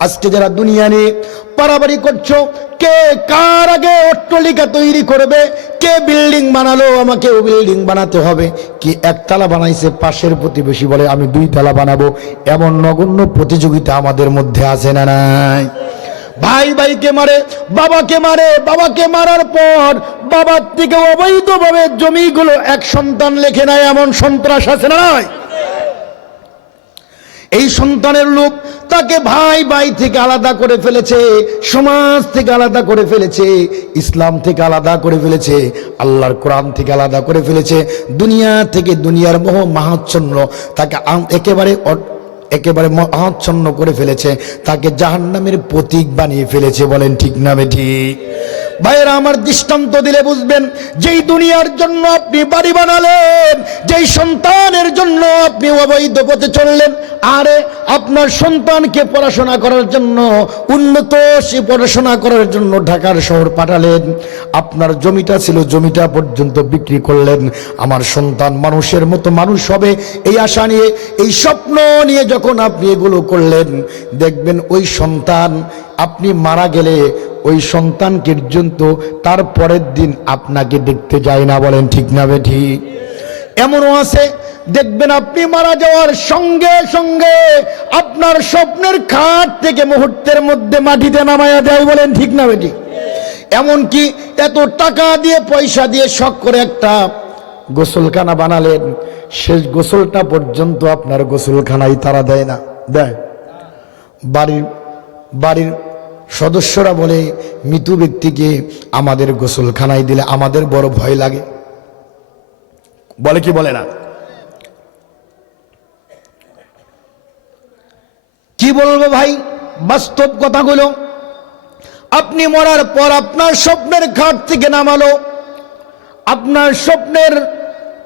আজকে যারা দুনিয়া নিয়ে পারাবারি করছো, কে কার আগে অট্টালিকা তৈরি করবে, কে বিল্ডিং বানালো, আমাকেও বিল্ডিং বানাতে হবে, কি একতলা বানাইছে পাশের প্রতিবেশী বলে আমি 2 তলা বানাবো, এমন নগণ্য প্রতিযোগিতা আমাদের মধ্যে আছে না নাই? ভাই ভাইকে মারে, বাবাকে মারে, বাবাকে মারার পর বাবার থেকে অবৈধভাবে জমিগুলো এক সন্তান লেখে নেয়, এমন সন্ত্রাস আছে না নাই? এই সন্তানের লোক তাকে ভাই ভাই থেকে আলাদা করে ফেলেছে, সমাজ থেকে আলাদা করে ফেলেছে, ইসলাম থেকে আলাদা করে ফেলেছে, আল্লাহর কোরআন থেকে আলাদা করে ফেলেছে, দুনিয়া থেকে, দুনিয়ার মোহ মাহাচ্ছন্ন তাকে একেবারে মহাচ্ছন্ন করে ফেলেছে, তাকে জাহান্নামের প্রতীক বানিয়ে ফেলেছে। বলেন ঠিক না বেঠিক? ভাইয়েরা আমার, দৃষ্টান্ত দিলে বুঝবেন। যেই দুনিয়ার জন্য আপনি বাড়ি বানালেন, যেই সন্তানের জন্য আপনি অবৈধ পথে চললেন, আরে আপনার সন্তানকে পড়াশোনা করার জন্য, উন্নত সে পড়াশোনা করার জন্য ঢাকার শহর পাঠালেন, আপনার জমিটা ছিল, জমিটা পর্যন্ত বিক্রি করলেন, আমার সন্তান মানুষের মতো মানুষ হবে এই আশা নিয়ে, এই স্বপ্ন নিয়ে যখন আপনি এগুলো করলেন, দেখবেন ওই সন্তান আপনি মারা গেলে ওই সন্তানকে পর্যন্ত তার পরের দিন আপনাকে দেখতে যায় না। বলেন ঠিক না বেঠিক? এমনও আছে, দেখবেন আপনি মারা যাওয়ার সঙ্গে সঙ্গে আপনার স্বপ্নের খাট থেকে মুহূর্তের মধ্যে মাটিতে নামায়া দেয়। বলেন ঠিক না বেঠিক? এমনকি এত টাকা দিয়ে, পয়সা দিয়ে শখ করে একটা গোসলখানা বানালেন, শেষ গোসলটা পর্যন্ত আপনার গোসলখানায় তারা দেয় না। দেয়? বাড়ির সদস্যরা বলে, মৃত ব্যক্তিকে আমাদের গোসলখানায় দিলে আমাদের বড় ভয় লাগে। বলে কি বলে না? কি বলবো ভাই, বাস্তব কথাগুলো। আপনি মরার পর আপনার স্বপ্নের খাট থেকে নামালো, আপনার স্বপ্নের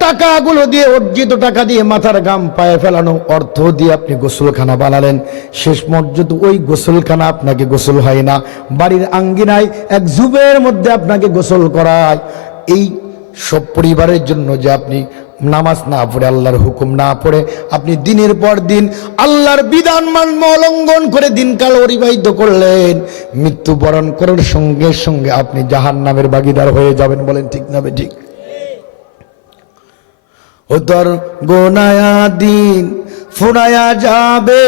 টাকাগুলো দিয়ে, অর্জিত টাকা দিয়ে, মাথার ঘাম পায়ে ফেলানো অর্থ দিয়ে আপনি গোসলখানা বানালেন, শেষ পর্যন্ত ওই গোসলখানা আপনাকে গোসল হয় না, বাড়ির আঙ্গিনায় এক ঝুপের মধ্যে আপনাকে গোসল করায়। এই সব পরিবারের জন্য যে আপনি নামাজ না পড়ে, আল্লাহর হুকুম না পড়ে, আপনি দিনের পর দিন আল্লাহর বিধান উল্লঙ্ঘন করে দিনকাল অতিবাহিত করলেন, মৃত্যুবরণ করার সঙ্গে সঙ্গে আপনি জাহান্নামের ভাগীদার হয়ে যাবেন। বলেন ঠিক না বেঠিক? ও তোর গোনায়া দিন ফুরায়া যাবে,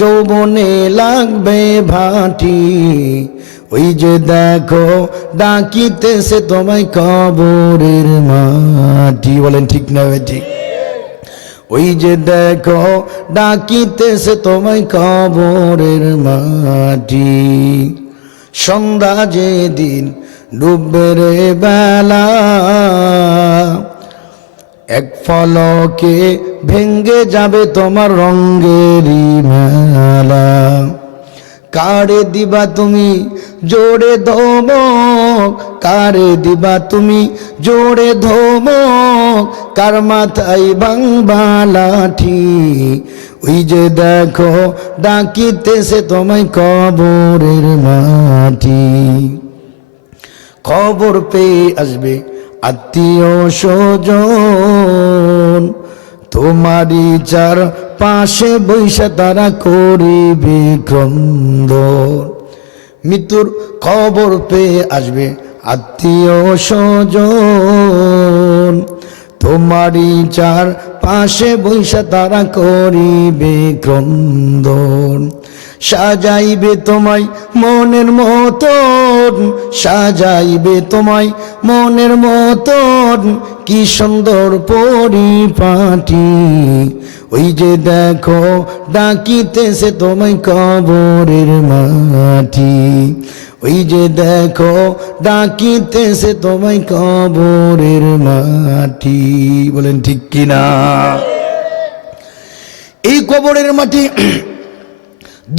যৌবনে লাগবে ভাটি, ওই যে দেখো ডাকিতেছে তোমায় কবরের মাটি। বলেন ঠিক না বেঠিক? ওই যে দেখো ডাকিতেছে তোমায় কবরের মাটি, সন্ধ্যা যেদিন ডুববে রে বেলা, এক ফলকে ভেঙ্গে যাবে তোমার রঙেরই মেলা, কারে দিবা তুমি জোরে ধমক, কারে দিবা তুমি জোরে ধমক, কার মাথায় ভাঙবা লাঠি, ওই যে দেখো ডাকিতেছে তোমায় কবরের মাটি। খবর পেয়ে আসবে আত্মীয় স্বজন, তোমারই চার পাশে বৈশা তারা করিবে ক্রন্দন। মৃত্যুর খবর পেয়ে আসবে আত্মীয় স্বজন, তোমারই চার পাশে বৈশা তারা করিবে ক্রন্দন। সাজাইবে তোমায় মনের মতন, সাজাইবে তোমায় মনের মতন, কি সুন্দর পরিপাটি, ওই যে দেখো ডাকিতেছে তোমায় কবরের মাটি, ওই যে দেখো ডাকিতেছে তোমায় কবরের মাটি। বলেন ঠিক কিনা? এই কবরের মাটি,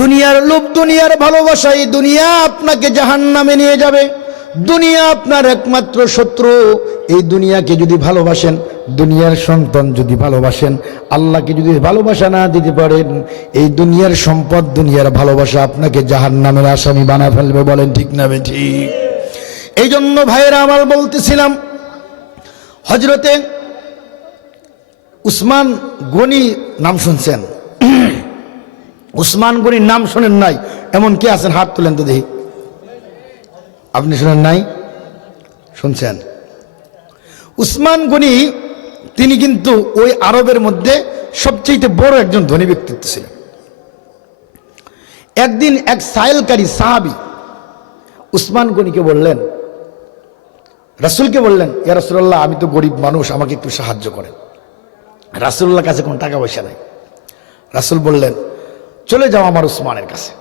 দুনিয়ার লোভ, দুনিয়ার ভালোবাসা, এই দুনিয়া আপনাকে জাহান্নামে নিয়ে যাবে। দুনিয়া আপনার একমাত্র শত্রু। এই দুনিয়াকে যদি ভালোবাসেন, দুনিয়ার সন্তান যদি ভালোবাসেন, আল্লাহকে যদি ভালোবাসা না দিতে পারেন, এই দুনিয়ার সম্পদ, দুনিয়ার ভালোবাসা আপনাকে জাহান্নামের আসামি বানা ফেলবে। বলেন ঠিক না বেঠিক? এই জন্য ভাইয়েরা আমার বলতেছিলাম, হযরতে উসমান গনি নাম শুনছেন? উসমান গনির নাম শোনেন নাই এমন কে আছেন? হাত তুলেন তো দেখি। আপনি শোনেন নাই? শুনছেন? উসমান গনি তিনি কিন্তু ওই আরবের মধ্যে সবচেয়ে বড় একজন ধনী ব্যক্তিত্ব ছিলেন। একদিন এক সাইলকারী সাহাবী উসমান গনিকে বললেন, রাসূলকে বললেন, ইয়া রাসূলুল্লাহ, আমি তো গরিব মানুষ, আমাকে একটু সাহায্য করেন। রাসূলুল্লাহর কাছে কোনো টাকা পয়সা নাই। রাসূল বললেন, চলে যাও আমার উসমানের কাছে।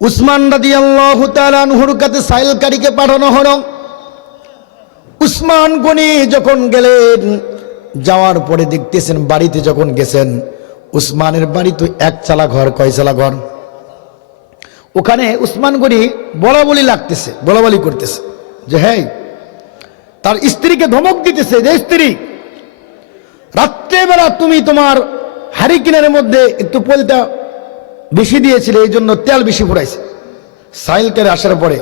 উসমান রাদিয়াল্লাহু তাআলা আনহুর কাছে সাইলকারীকে পাঠানো হলো। উসমান গনি যখন গেলেন, যাওয়ার পরে দেখতেছেন বাড়িতে যখন গেছেন, উসমানের বাড়ি তো এক চালা ঘর। কয় চালা ঘর? ওখানে উসমান গনি বলাবলি করতেছে যে হ্যাঁ, তার স্ত্রীকে ধমক দিতেছে যে স্ত্রী, রাত্রেবেলা তুমি তোমার হারিকেনের মধ্যে একটু পোলটা বেশি দিয়েছিলে, এই জন্য তেল বেশি ফুরাইছে। সাইলকারী আসার পরে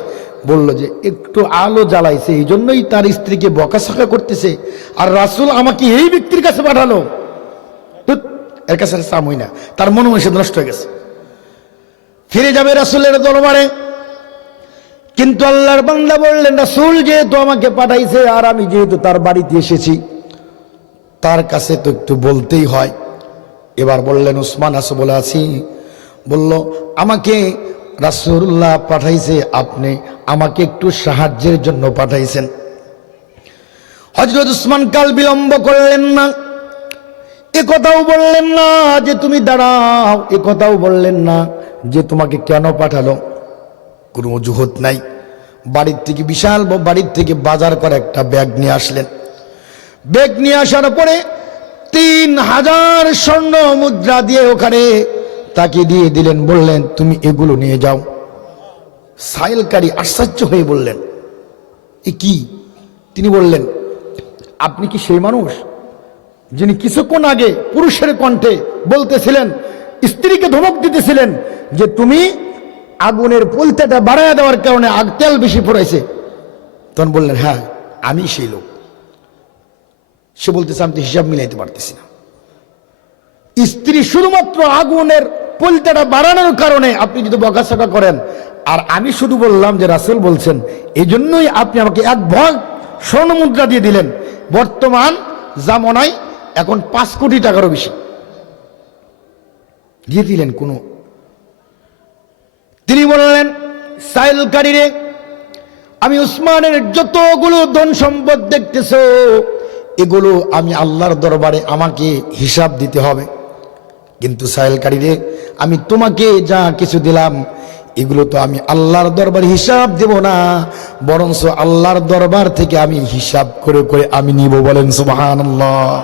বলল যে একটু আলো জ্বালাইছে, এই জন্যই তার স্ত্রীকে বকাশকা করতেছে, আর রাসূল আমাকে এই ব্যক্তির কাছে পাঠালো। এর কাছে সামই না, তার মনোমনসিক নষ্ট হয়ে গেছে। ফিরে যাবে রাসূলের দরবারে, কিন্তু আল্লাহর বান্দা বললেন, রাসূল যেহেতু আমাকে পাঠাইছে আর আমি যেহেতু তার বাড়িতে এসেছি, তার কাছে তো একটু বলতেই হয়। এবার বললেন, উসমান আসো? বলে আছি। বলল, আমাকে রাসূলুল্লাহ পাঠাইছে, আপনি আমাকে একটু সাহায্যের জন্য পাঠাইছেন। হযরত উসমান কাল বিলম্ব করলেন না, এ কথাও বললেন না যে তুমি দাঁড়াও, এ কথাও বললেন না যে তোমাকে কেন পাঠালো। কোনো অজুহাত নাই। বাড়ির থেকে বাড়ির থেকে বাজার করে একটা ব্যাগ নিয়ে আসলেন। ব্যাগ নিয়ে আসার পরে 3000 স্বর্ণ মুদ্রা দিয়ে ওখানে তাকে দিয়ে দিলেন। বললেন, তুমি এগুলো নিয়ে যাও। সাইলকারী আশ্চর্য হয়ে বললেন, এ কি? তিনি বললেন, আপনি কি সেই মানুষ যিনি কিছুক্ষণ আগে পুরুষের কণ্ঠে বলতেছিলেন, স্ত্রীকে ধমক দিতেছিলেন যে তুমি আগুনের পোলতাটা বাড়াইয়া দেওয়ার কারণে তেল বেশি পড়াইছে? তখন বললেন, হ্যাঁ, আমি সেই লোক। সে বলতেছে, আমি তো হিসাব মিলাইতে পারতেছি না। স্ত্রী শুধুমাত্র আগুনের পোলতাটা বাড়ানোর কারণে আপনি যদি বকাঝকা করেন, আর আমি শুধু বললাম যে রাসূল বলছেন, এই জন্যই আপনি আমাকে 1 ভাগ স্বর্ণ মুদ্রা দিয়ে দিলেন। বর্তমান জামানায় এখন 5 কোটি টাকারও বেশি দিয়ে দিলেন। তিনি বললেন, সাইলকারীরে, আমি উসমানের যতগুলো ধন সম্পদ দেখতেছো, এগুলো আমি আল্লাহর দরবারে আমাকে হিসাব দিতে হবে। কিন্তু সাইলকারীরে, আমি তোমাকে যা কিছু দিলাম এগুলো তো আমি আল্লাহর দরবারে হিসাব দেব না, বরঞ্চ আল্লাহর দরবার থেকে আমি হিসাব করে করে আমি নিব। বলেন সুবহানাল্লাহ।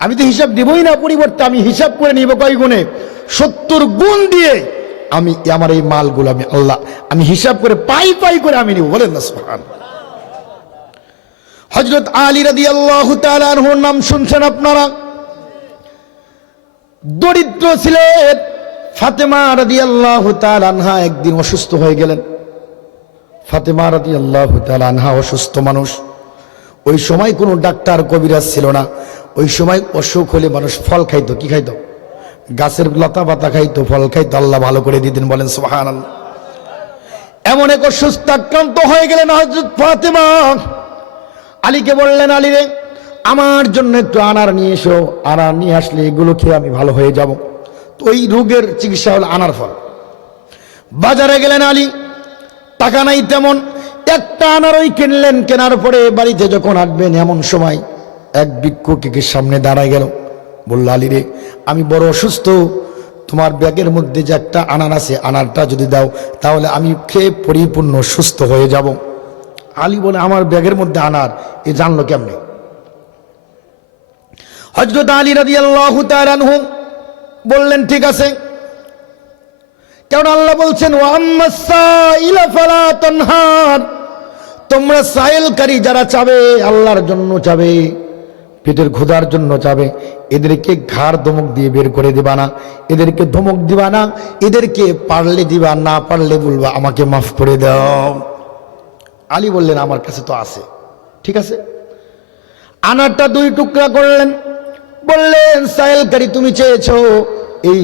আমি তো হিসাব দেবই না, পরিবর্তে আমি হিসাব করে নিব কয় গুণে? 70 গুণ দিয়ে আমি আমার এই মালগুলো আমি হিসাব করে পাই করে আমি নিব। বলেন না সুবহানাল্লাহ। হযরত আলী রাদিয়াল্লাহু তাআলা আনহুর নাম শুনছেন আপনারা? দরিদ্র ছিলেন। ফাতেমা রাদিয়াল্লাহু তাআলা আনহা একদিন অসুস্থ হয়ে গেলেন। ফাতেমা রাদিয়াল্লাহু তাআলা আনহা অসুস্থ মানুষ। ওই সময় কোনো ডাক্তার কবিরাজ ছিল না। ওই সময় অসুখ হলে মানুষ ফল খাইতো। কি খাইতো? গাছের লতা পাতা খাইতো, ফল খাইতো। আল্লাহ ভালো করে দিতেন। বলেন সুবহানাল্লাহ। এমন এক অসুস্থ আক্রান্ত হয়ে গেলেন হযরত ফাতেমা। আলীকে বললেন, আলী রে, আমার জন্য একটু আনার নিয়ে এসো। আনার নিয়ে আসলে এগুলো খেয়ে আমি ভালো হয়ে যাব। তো ওই রোগের চিকিৎসা হল আনার ফল। বাজারে গেলেন আলী, টাকা নাই তেমন, একটা আনারই কিনলেন। কেনার পরে বাড়িতে যখন আসবেন এমন সময় এক ভিক্ষুকের সামনে দাঁড়ায় গেল। বলল, আলী রে, আমি বড় অসুস্থ, তোমার ব্যাগের মধ্যে যে একটা আনার আছে, আনারটা যদি দাও তাহলে আমি খেয়ে পরিপূর্ণ সুস্থ হয়ে যাব। আলী বলে, আমার ব্যাগের মধ্যে আনার, এ জানলো কেমনে? হযরত আলী রাদিয়াল্লাহু তাআলা আনহু বললেন, ঠিক আছে, কারণ আল্লাহ বলছেন, ওয়া আম্মাস সাইলা ফালা তানহার, তোমরা সাইলকারী যারা চাবে, আল্লাহর জন্য চাবে, পেটের ক্ষুধার জন্য চাবে, এদেরকে ঘাড় ধমক দিয়ে বের করে দিবা না, এদেরকে ধমক দিবা না, এদেরকে পারলে দিবা, না পারলে বলবা আমাকে মাফ করে দাও। আলী বললেন, আমার কাছে তো আছে। ঠিক আছে, আনারটা 2 টুকরা করলেন। বললেন সাইলকারী তুমি চেয়েছো এই